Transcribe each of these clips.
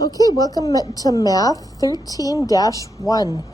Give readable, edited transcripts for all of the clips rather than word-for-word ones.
Okay, welcome to Math 13-1.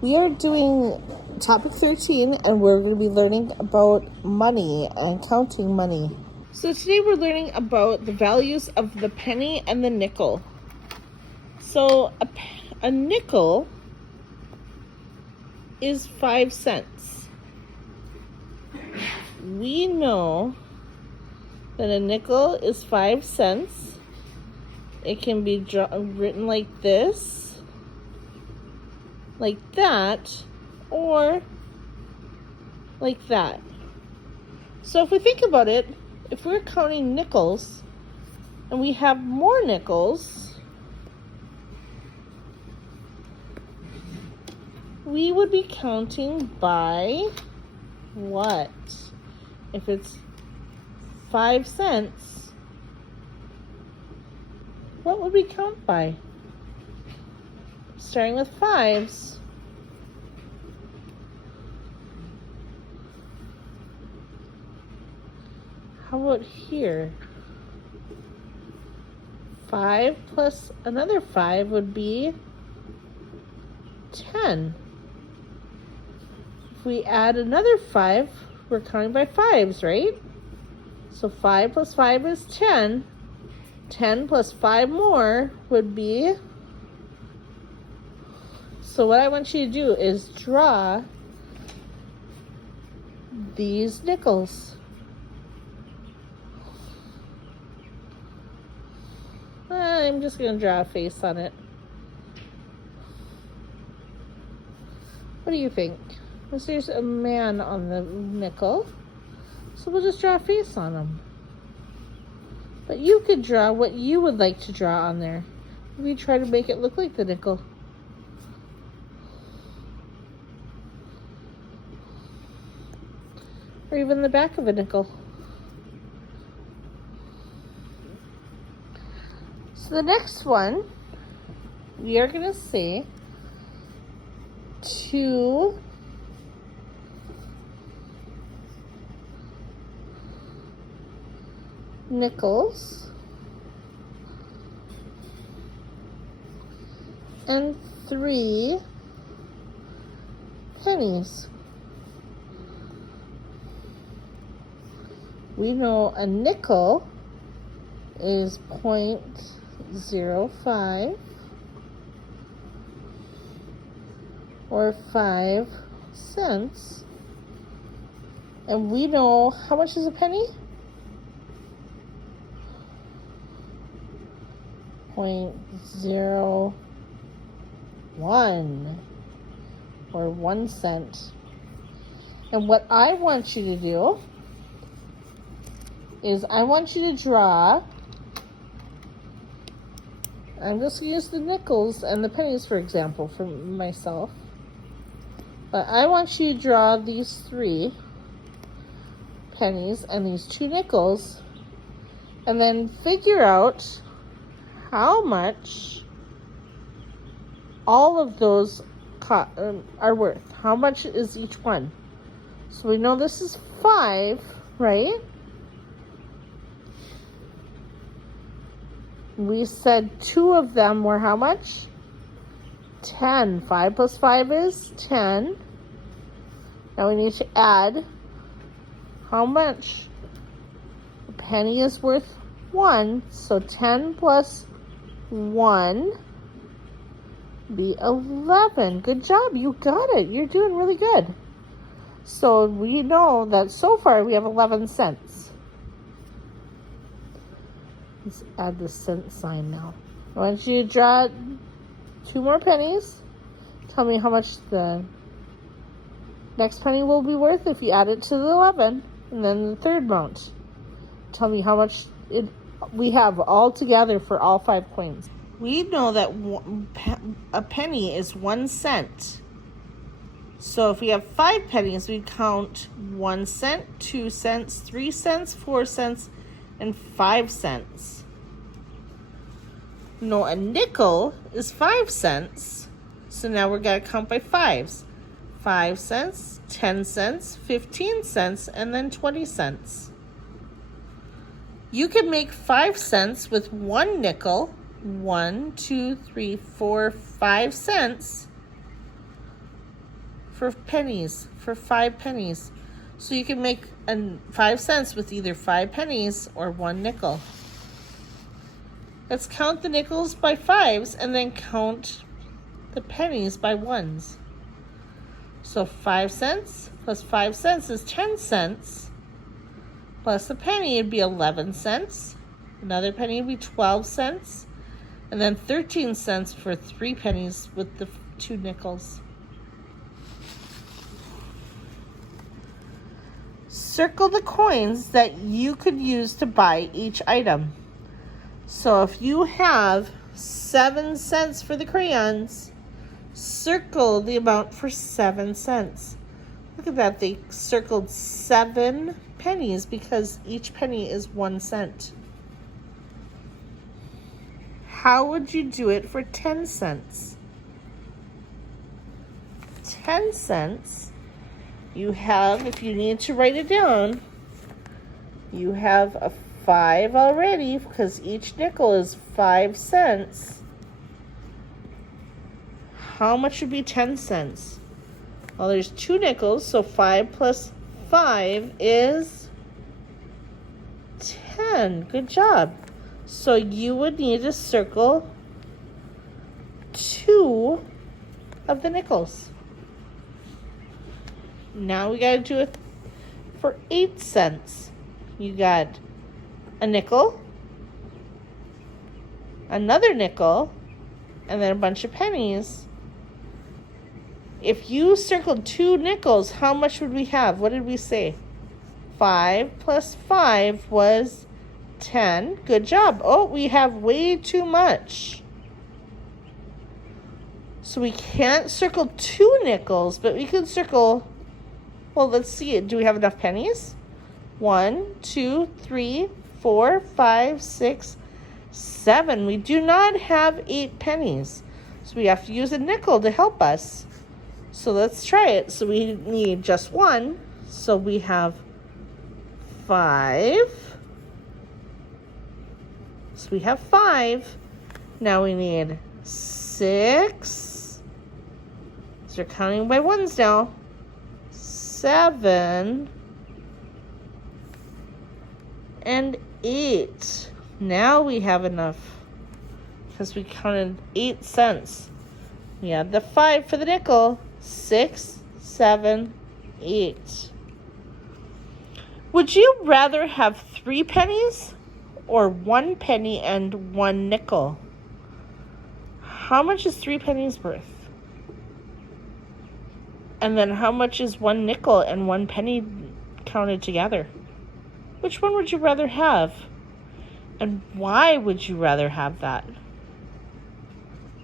We are doing topic 13 and we're going to be learning about money and counting money. So today we're learning about the values of the penny and the nickel. So a nickel is 5 cents. We know that a nickel is 5 cents. It can be written like this, like that, or like that. So if we think about it, if we're counting nickels and we have more nickels, we would be counting by what? If it's 5 cents, what would we count by? Starting with fives. How about here? 5 plus another 5 would be 10. If we add another 5, we're counting by fives, right? So 5 plus 5 is 10. 10 plus 5 more would be... So what I want you to do is draw these nickels. I'm just going to draw a face on it. What do you think? There's a man on the nickel, so we'll just draw a face on him. But you could draw what you would like to draw on there. Maybe try to make it look like the nickel. Or even the back of a nickel. So the next one, we are going to say 2 nickels and 3 pennies. We know a nickel is 0.05 or 5 cents. And we know how much is a penny? 0.01 or 1 cent. And what I want you to do is I want you to draw, I'm just going to use the nickels and the pennies for example for myself, but I want you to draw these 3 pennies and these 2 nickels and then figure out how much all of those are worth. How much is each one? So we know this is 5, right? We said 2 of them were how much? 10. 5 plus 5 is 10. Now we need to add how much? A penny is worth 1. So 10 plus 1 be 11. Good job. You got it. You're doing really good. So we know that so far we have 11 cents. Let's add the cent sign now. I want you to draw 2 more pennies. Tell me how much the next penny will be worth if you add it to the 11. And then the third amount. Tell me how much we have all together for all 5 coins. We know that a penny is 1 cent. So if we have 5 pennies, we count 1 cent, 2 cents, 3 cents, 4 cents, and 5 cents. No, a nickel is 5 cents. So now we're going to count by fives. 5 cents, 10 cents, 15 cents, and then 20 cents. You could make 5 cents with 1 nickel, 1, 2, 3, 4, 5 cents for pennies, for 5 pennies. So you can make 5 cents with either 5 pennies or 1 nickel. Let's count the nickels by 5s and then count the pennies by 1s. So 5 cents plus 5 cents is 10 cents. Plus a penny would be 11 cents. Another penny would be 12 cents. And then 13 cents for 3 pennies with the 2 nickels. Circle the coins that you could use to buy each item. So if you have 7 cents for the crayons, circle the amount for 7 cents. Look at that, they circled 7 pennies because each penny is 1 cent. How would you do it for 10 cents? 10 cents, you have, if you need to write it down, you have a 5 already because each nickel is 5 cents. How much would be 10 cents? Well, there's 2 nickels, so 5 plus 5 is 10. Good job. So you would need to circle 2 of the nickels. Now we got to do it for 8 cents. You got a nickel, another nickel, and then a bunch of pennies. If you circled 2 nickels, how much would we have? What did we say? 5 plus 5 was 10. Good job. Oh, we have way too much. So we can't circle 2 nickels, but we can circle, well, let's see. Do we have enough pennies? 1, 2, 3, 4, 5, 6, 7. We do not have 8 pennies. So we have to use a nickel to help us. So let's try it. So we need just 1. So we have 5. So we have 5. Now we need 6. So we're counting by 1s now. 7. And 8. Now we have enough because we counted 8 cents. We add the 5 for the nickel. 6, 7, 8. Would you rather have 3 pennies or 1 penny and 1 nickel? How much is 3 pennies worth? And then how much is 1 nickel and 1 penny counted together? Which one would you rather have? And why would you rather have that?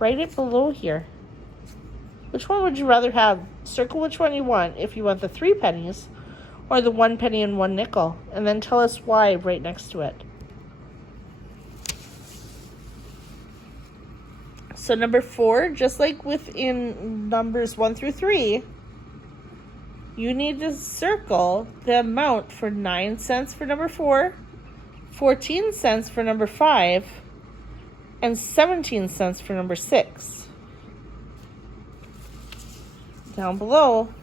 Write it below here. Which one would you rather have? Circle which one you want, if you want the 3 pennies or the 1 penny and 1 nickel. And then tell us why right next to it. So number 4, just like within numbers 1 through 3, you need to circle the amount for 9 cents for number 4, 14 cents for number 5, and 17 cents for number 6. Down below,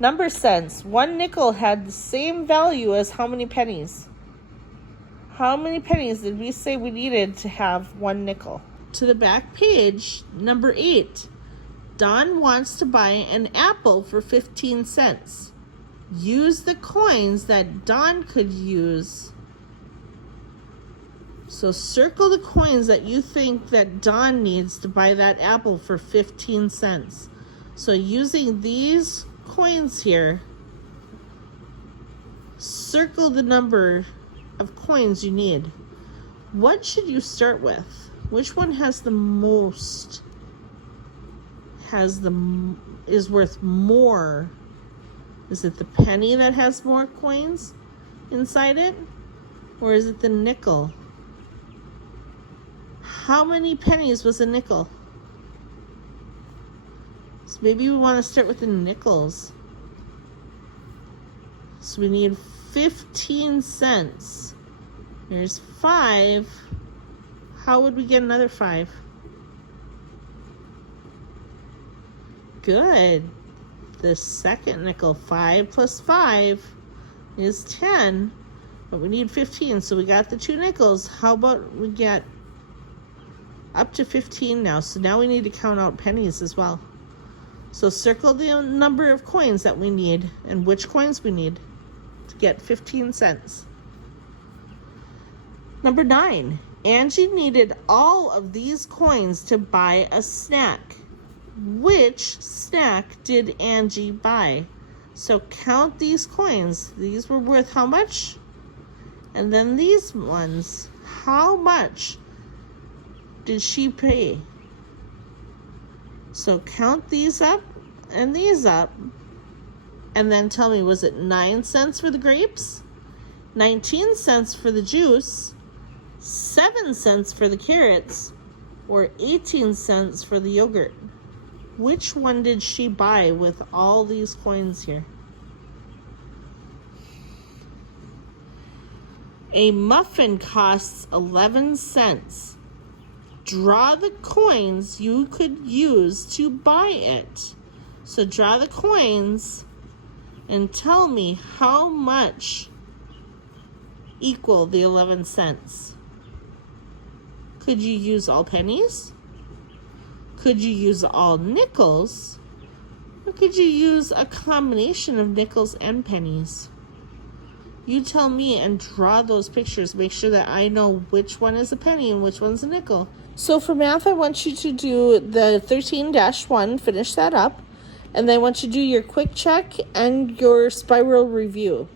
number cents. 1 nickel had the same value as how many pennies? How many pennies did we say we needed to have 1 nickel? To the back page, number 8. Don wants to buy an apple for 15 cents. Use the coins that Don could use. So circle the coins that you think that Don needs to buy that apple for 15 cents. So using these coins here, circle the number of coins you need. What should you start with? Which one has the most, is worth more? Is it the penny that has more coins inside it? Or is it the nickel? How many pennies was a nickel? So maybe we want to start with the nickels. So we need 15 cents. There's 5. how would we get another 5? Good. The second nickel, 5 plus 5 is 10, but we need 15, so we got the 2 nickels. How about we get up to 15 now? So now we need to count out pennies as well. So circle the number of coins that we need and which coins we need to get 15 cents. Number 9, Angie needed all of these coins to buy a snack. Which snack did Angie buy? So count these coins. These were worth how much? And then these ones, how much did she pay? So count these up and these up, and then tell me, was it 9 cents for the grapes, 19 cents for the juice, 7 cents for the carrots, or 18 cents for the yogurt? Which one did she buy with all these coins here? A muffin costs 11 cents. Draw the coins you could use to buy it. So draw the coins and tell me how much equal the 11 cents. Could you use all pennies? Could you use all nickels? Or could you use a combination of nickels and pennies? You tell me and draw those pictures. Make sure that I know which one is a penny and which one's a nickel. So for math, I want you to do the 13-1, finish that up. And then I want you to do your quick check and your spiral review.